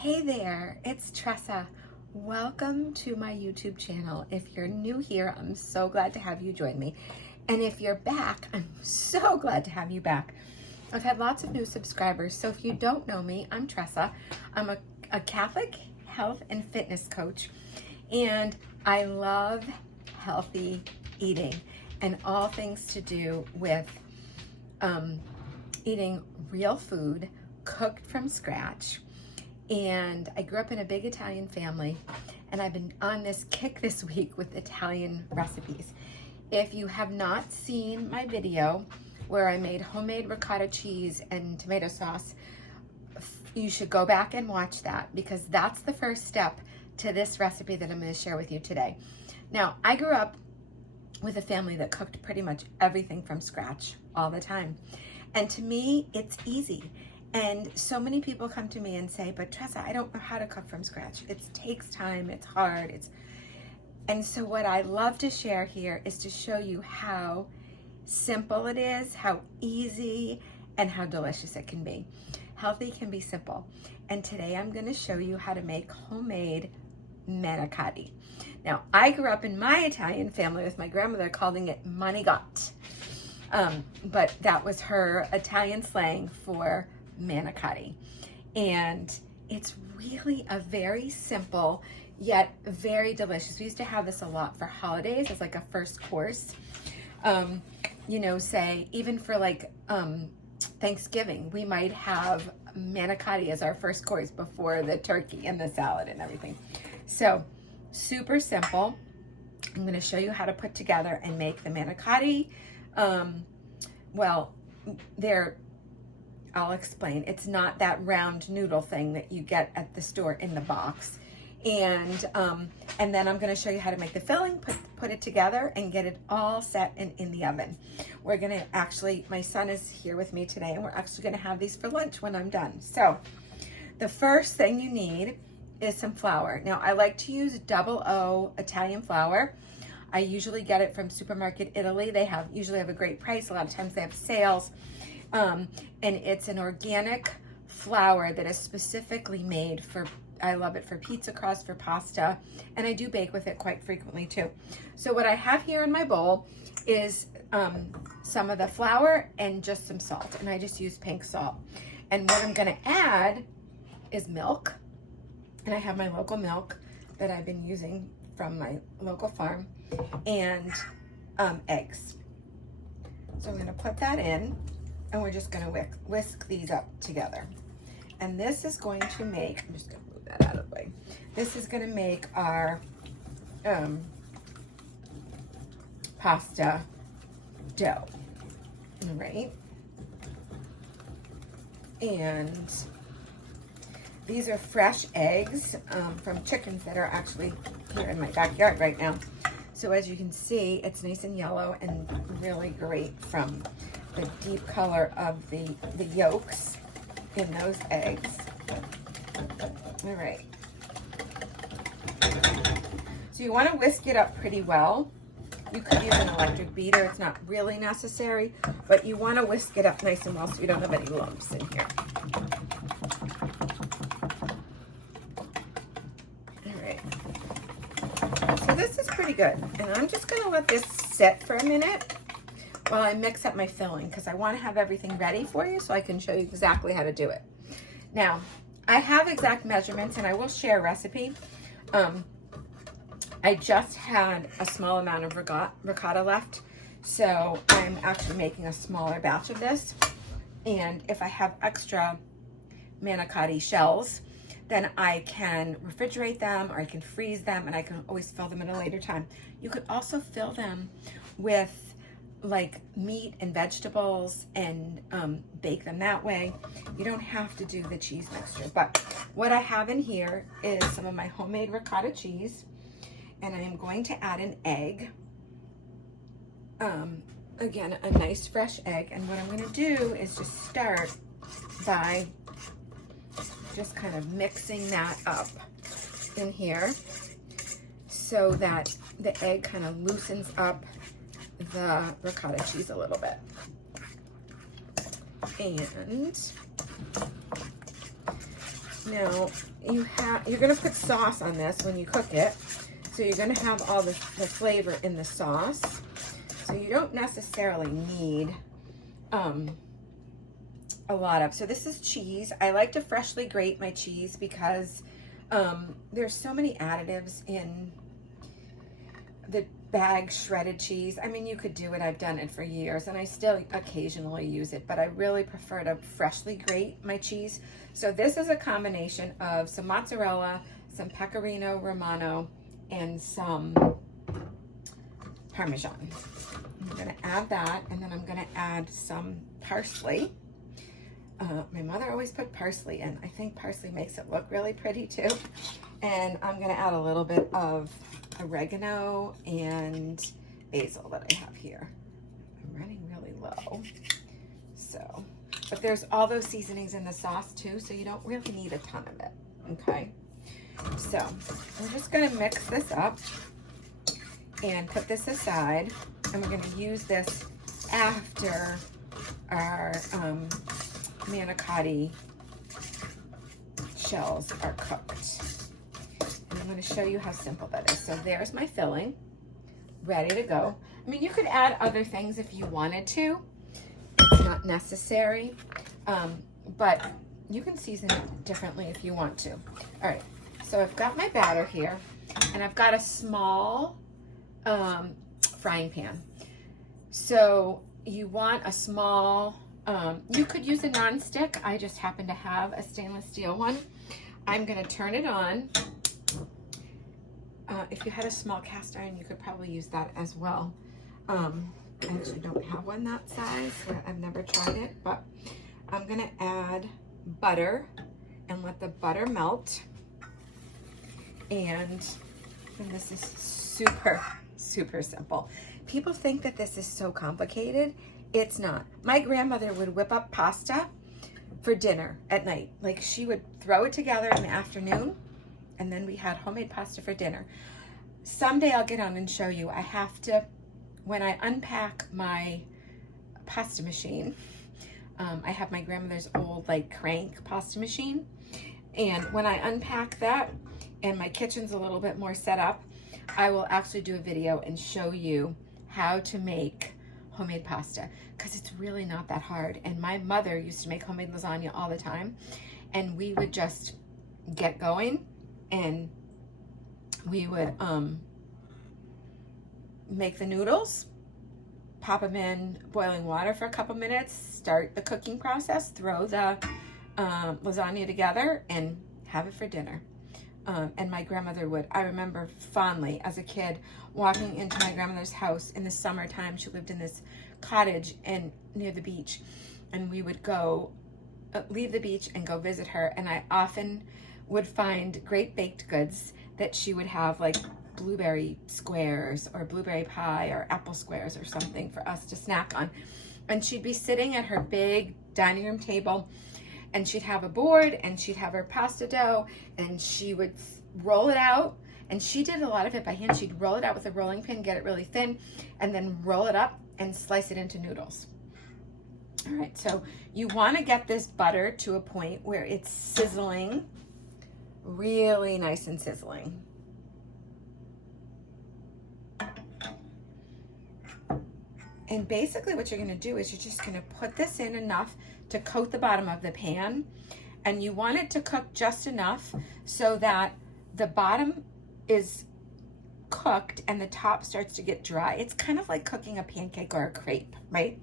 Hey there, it's Tresa. Welcome to my YouTube channel. If you're new here, I'm so glad to have you join me. And if you're back, I'm so glad to have you back. I've had lots of new subscribers, so if you don't know me, I'm Tresa. I'm a Catholic health and fitness coach, and I love healthy eating and all things to do with eating real food cooked from scratch. And I grew up in a big Italian family, and I've been on this kick this week with Italian recipes. If you have not seen my video where I made homemade ricotta cheese and tomato sauce, you should go back and watch that, because that's the first step to this recipe that I'm going to share with you today. Now, I grew up with a family that cooked pretty much everything from scratch all the time. And to me, it's easy. And so many people come to me and say, but Tresa, I don't know how to cook from scratch. It takes time, it's hard. And so what I love to share here is to show you how simple it is, how easy, and how delicious it can be. Healthy can be simple. And today I'm going to show you how to make homemade manicotti. Now, I grew up in my Italian family with my grandmother calling it manicotti. But that was her Italian slang for manicotti. And it's really a very simple yet very delicious. We used to have this a lot for holidays as like a first course. Say even for like Thanksgiving, we might have manicotti as our first course before the turkey and the salad and everything. So super simple. I'm going to show you how to put together and make the manicotti. I'll explain. It's not that round noodle thing that you get at the store in the box. And then I'm going to show you how to make the filling, put it together, and get it all set in the oven. We're going to actually, my son is here with me today, and we're actually going to have these for lunch when I'm done. So the first thing you need is some flour. Now, I like to use O Italian flour. I usually get it from Supermarket Italy. They usually have a great price. A lot of times they have sales. And it's an organic flour that is specifically made for, I love it for pizza crust, for pasta, and I do bake with it quite frequently too. So what I have here in my bowl is some of the flour and just some salt, and I just use pink salt. And what I'm gonna add is milk, and I have my local milk that I've been using from my local farm, and eggs. So I'm gonna put that in, and we're just gonna whisk these up together. And this is going to make, I'm just gonna move that out of the way. This is gonna make our pasta dough, all right? And these are fresh eggs from chickens that are actually here in my backyard right now. So as you can see, it's nice and yellow and really great from the deep color of the yolks in those eggs. All right. So you want to whisk it up pretty well. You could use an electric beater. It's not really necessary, but you want to whisk it up nice and well so you don't have any lumps in here. All right. So this is pretty good. And I'm just going to let this sit for a minute while I mix up my filling, because I want to have everything ready for you so I can show you exactly how to do it. Now, I have exact measurements, and I will share a recipe. I just had a small amount of ricotta left, so I'm actually making a smaller batch of this. And if I have extra manicotti shells, then I can refrigerate them, or I can freeze them, and I can always fill them at a later time. You could also fill them with like meat and vegetables and bake them that way. You don't have to do the cheese mixture. But what I have in here is some of my homemade ricotta cheese, and I am going to add an egg. Again, a nice fresh egg. And what I'm going to do is just start by just kind of mixing that up in here so that the egg kind of loosens up the ricotta cheese a little bit. And Now, you're going to put sauce on this when you cook it. So you're going to have all the flavor in the sauce. So you don't necessarily need a lot of. So this is cheese. I like to freshly grate my cheese because there's so many additives in the bag shredded cheese. I mean, you could do it. I've done it for years and I still occasionally use it, but I really prefer to freshly grate my cheese. So this is a combination of some mozzarella, some pecorino romano, and some Parmesan. I'm gonna add that, and then I'm gonna add some parsley. My mother always put parsley in. I think parsley makes it look really pretty too. And I'm gonna add a little bit of oregano and basil that I have here. I'm running really low. So, but there's all those seasonings in the sauce too, so you don't really need a ton of it, okay? So we're just gonna mix this up and put this aside, and we're gonna use this after our manicotti shells are cooked. And I'm going to show you how simple that is. So there's my filling, ready to go. I mean, you could add other things if you wanted to. It's not necessary, but you can season it differently if you want to. All right, so I've got my batter here, and I've got a small frying pan. So you want a small, you could use a nonstick. I just happen to have a stainless steel one. I'm going to turn it on. If you had a small cast iron, you could probably use that as well. I actually don't have one that size. So I've never tried it, but I'm going to add butter and let the butter melt. And this is super, super simple. People think that this is so complicated. It's not. My grandmother would whip up pasta for dinner at night. Like, she would throw it together in the afternoon, and then we had homemade pasta for dinner. Someday I'll get on and show you. I have to, when I unpack my pasta machine, I have my grandmother's old like crank pasta machine. And when I unpack that and my kitchen's a little bit more set up, I will actually do a video and show you how to make homemade pasta, because it's really not that hard. And my mother used to make homemade lasagna all the time, and we would just get going and we would make the noodles, pop them in boiling water for a couple minutes, start the cooking process, throw the lasagna together, and have it for dinner. And my grandmother would, I remember fondly as a kid walking into my grandmother's house in the summertime. She lived in this cottage and near the beach, and we would go leave the beach and go visit her, and I often would find great baked goods that she would have, like blueberry squares or blueberry pie or apple squares or something for us to snack on. And she'd be sitting at her big dining room table, and she'd have a board, and she'd have her pasta dough, and she would roll it out. And she did a lot of it by hand. She'd roll it out with a rolling pin, get it really thin, and then roll it up and slice it into noodles. All right, so you want to get this butter to a point where it's sizzling, really nice and sizzling. And basically what you're going to do is you're just going to put this in enough to coat the bottom of the pan, and you want it to cook just enough so that the bottom is cooked and the top starts to get dry. It's kind of like cooking a pancake or a crepe, right?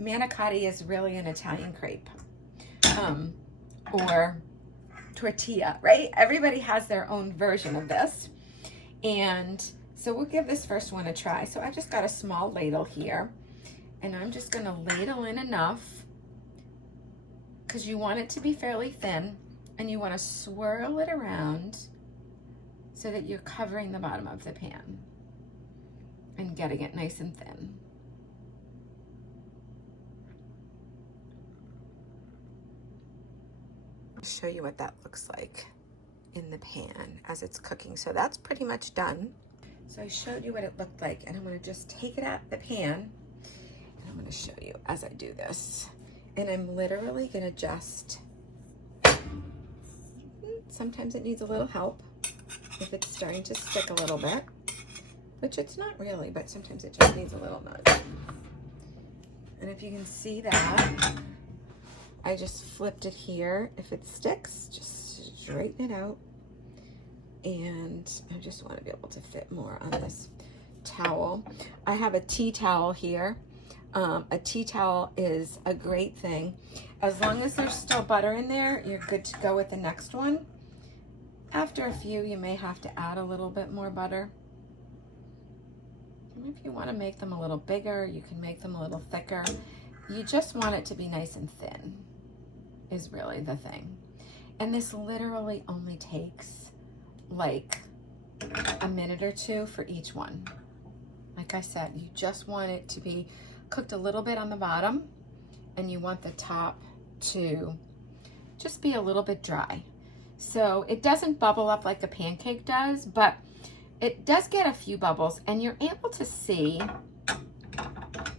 Manicotti is really an Italian crepe, or tortilla, right? Everybody has their own version of this. And so we'll give this first one a try. So I've just got a small ladle here, and I'm just gonna ladle in enough, because you want it to be fairly thin, and you want to swirl it around so that you're covering the bottom of the pan and getting it nice and thin. I'll show you what that looks like in the pan as it's cooking. So that's pretty much done. So I showed you what it looked like, and I'm going to just take it out the pan, and I'm going to show you as I do this. And I'm literally going to just sometimes it needs a little help if it's starting to stick a little bit, which it's not really, but sometimes it just needs a little nudge. And if you can see that, I just flipped it here. If it sticks, just straighten it out. And I just want to be able to fit more on this towel. I have a tea towel here. A tea towel is a great thing. As long as there's still butter in there, you're good to go with the next one. After a few, you may have to add a little bit more butter. And if you want to make them a little bigger, you can make them a little thicker. You just want it to be nice and thin, is really the thing. And this literally only takes like a minute or two for each one. Like I said, you just want it to be cooked a little bit on the bottom, and you want the top to just be a little bit dry. So it doesn't bubble up like a pancake does, but it does get a few bubbles, and you're able to see,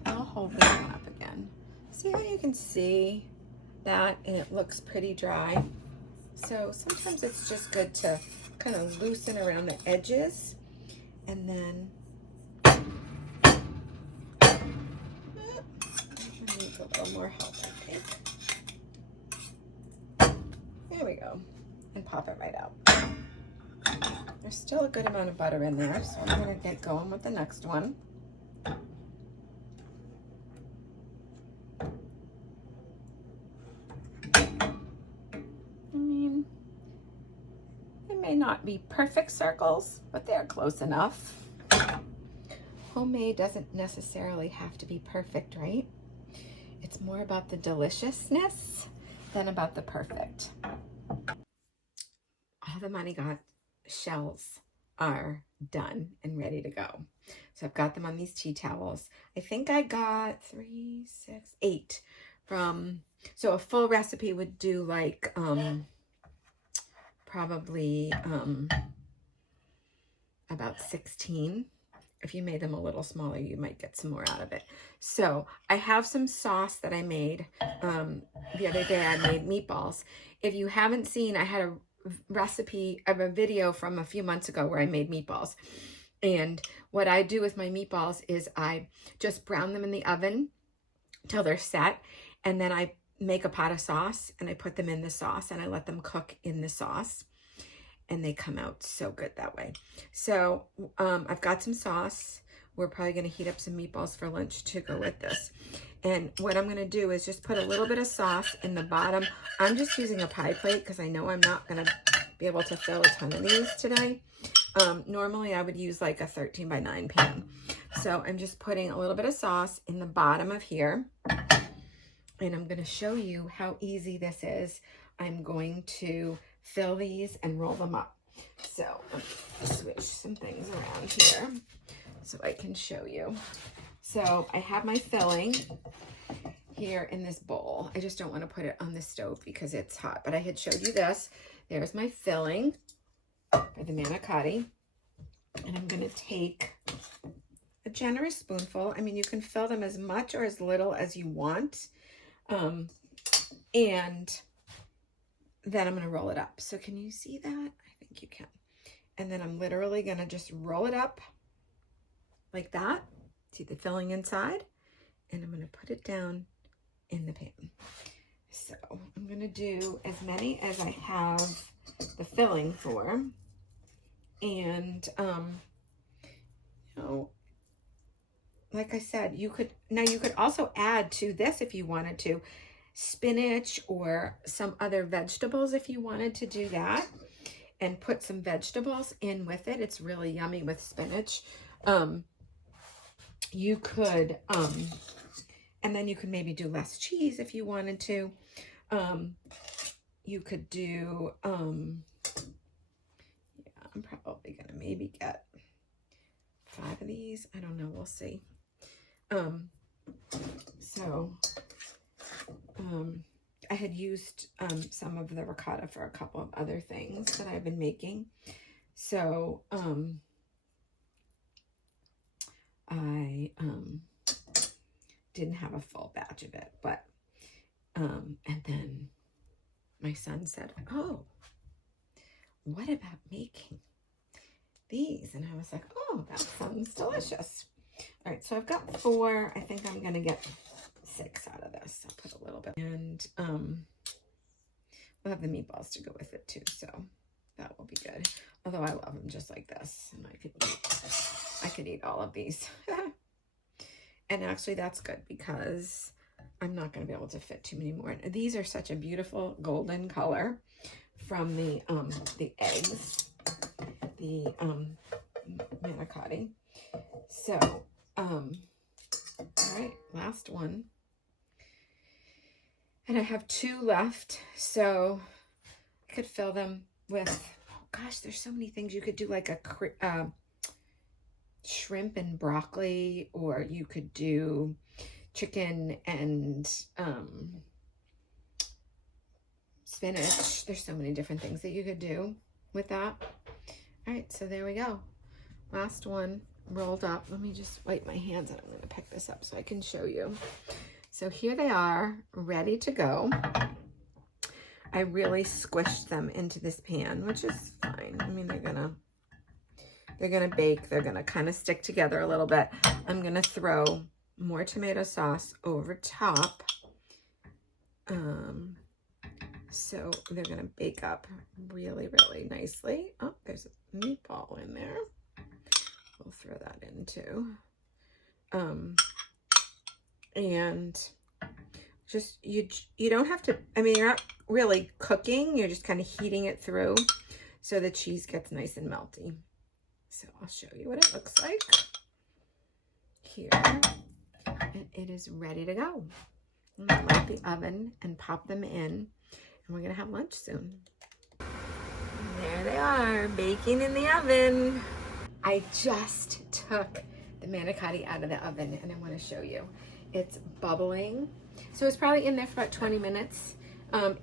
I'll hold this one up again. See how you can see that, and it looks pretty dry. So sometimes it's just good to kind of loosen around the edges, and then needs a little more help, I think. There we go, and pop it right out. There's still a good amount of butter in there, so I'm going to get going with the next one. I mean, they may not be perfect circles, but they're close enough. Homemade doesn't necessarily have to be perfect, right? It's more about the deliciousness than about the perfect. All the manicotti shells are done and ready to go. So I've got them on these tea towels. I think I got 3, 6, 8 from, so a full recipe would do like probably about 16. If you made them a little smaller, you might get some more out of it. So I have some sauce that I made the other day. I made meatballs. If you haven't seen, I had a recipe of a video from a few months ago where I made meatballs. And what I do with my meatballs is I just brown them in the oven till they're set, and then I make a pot of sauce and I put them in the sauce and I let them cook in the sauce, and they come out so good that way. So I've got some sauce. We're probably going to heat up some meatballs for lunch to go with this. And what I'm going to do is just put a little bit of sauce in the bottom. I'm just using a pie plate because I know I'm not going to be able to fill a ton of these today. Normally I would use like a 13 by 9 pan. So I'm just putting a little bit of sauce in the bottom of here. And I'm going to show you how easy this is. I'm going to fill these and roll them up. So let's switch some things around here so I can show you. So I have my filling here in this bowl. I just don't want to put it on the stove because it's hot, but I had showed you this. There's my filling for the manicotti. And I'm going to take a generous spoonful. I mean, you can fill them as much or as little as you want. And then I'm going to roll it up. So can you see that? I think you can. And then I'm literally going to just roll it up like that. See the filling inside? And I'm going to put it down in the pan. So I'm going to do as many as I have the filling for. And, you know, like I said, you could also add to this if you wanted to, spinach or some other vegetables if you wanted to do that, and put some vegetables in with it. It's really yummy with spinach. You could, and then you could maybe do less cheese if you wanted to. You could do, yeah, I'm probably gonna maybe get 5 of these. I don't know, we'll see. I had used some of the ricotta for a couple of other things that I've been making. So I didn't have a full batch of it, but and then my son said, oh, what about making these? And I was like, oh, that sounds delicious. All right, so I've got 4. I think I'm gonna get 6 out of this. I'll put a little bit, and we'll have the meatballs to go with it too, so that will be good. Although I love them just like this, and I could eat all of these. And actually that's good because I'm not going to be able to fit too many more. These are such a beautiful golden color from the eggs, the manicotti. So, all right, last one. And I have 2 left, so I could fill them with, oh gosh, there's so many things you could do, like a shrimp and broccoli, or you could do chicken and spinach. There's so many different things that you could do with that. All right, so there we go. Last one rolled up. Let me just wipe my hands, and I'm going to pick this up so I can show you. So here they are, ready to go. I really squished them into this pan, which is fine. I mean, they're gonna bake. They're gonna kind of stick together a little bit. I'm gonna throw more tomato sauce over top. So they're gonna bake up really, really nicely. Oh, there's a meatball in there. We'll throw that in too. And just, you don't have to, I mean, you're not really cooking, you're just kind of heating it through so the cheese gets nice and melty. So I'll show you what it looks like here. And it is ready to go. I'm gonna light the oven and pop them in, and we're gonna have lunch soon. And there they are, baking in the oven. I just took the manicotti out of the oven, and I want to show you. It's bubbling. So it's probably in there for about 20 minutes.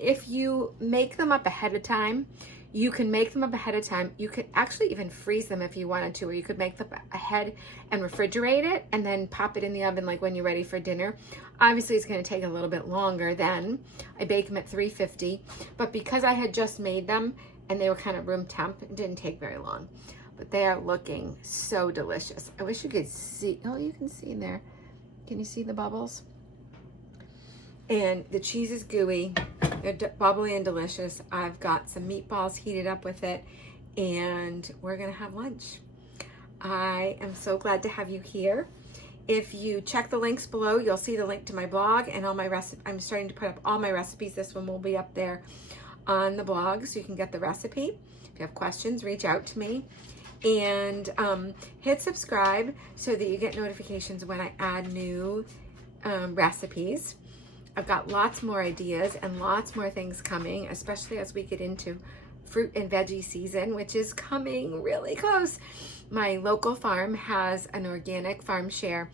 If you make them up ahead of time, you can make them up ahead of time. You could actually even freeze them if you wanted to, or you could make them ahead and refrigerate it and then pop it in the oven like when you're ready for dinner. Obviously, it's going to take a little bit longer then. I bake them at 350, but because I had just made them and they were kind of room temp, it didn't take very long. But they are looking so delicious. I wish you could see. Oh, you can see in there. Can you see the bubbles? And the cheese is gooey. They're bubbly and delicious. I've got some meatballs heated up with it, and we're gonna have lunch. I am so glad to have you here. If you check the links below, you'll see the link to my blog and all my recipes. I'm starting to put up all my recipes. This one will be up there on the blog so you can get the recipe. If you have questions, reach out to me. And hit subscribe so that you get notifications when I add new recipes. I've got lots more ideas and lots more things coming, especially as we get into fruit and veggie season, which is coming really close. My local farm has an organic farm share,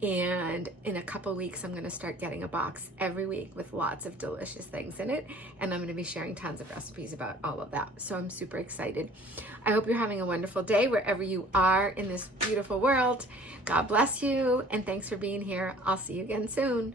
and in a couple weeks I'm going to start getting a box every week with lots of delicious things in it, and I'm going to be sharing tons of recipes about all of that. So I'm super excited. I hope you're having a wonderful day wherever you are in this beautiful world. God bless you, and thanks for being here. I'll see you again soon.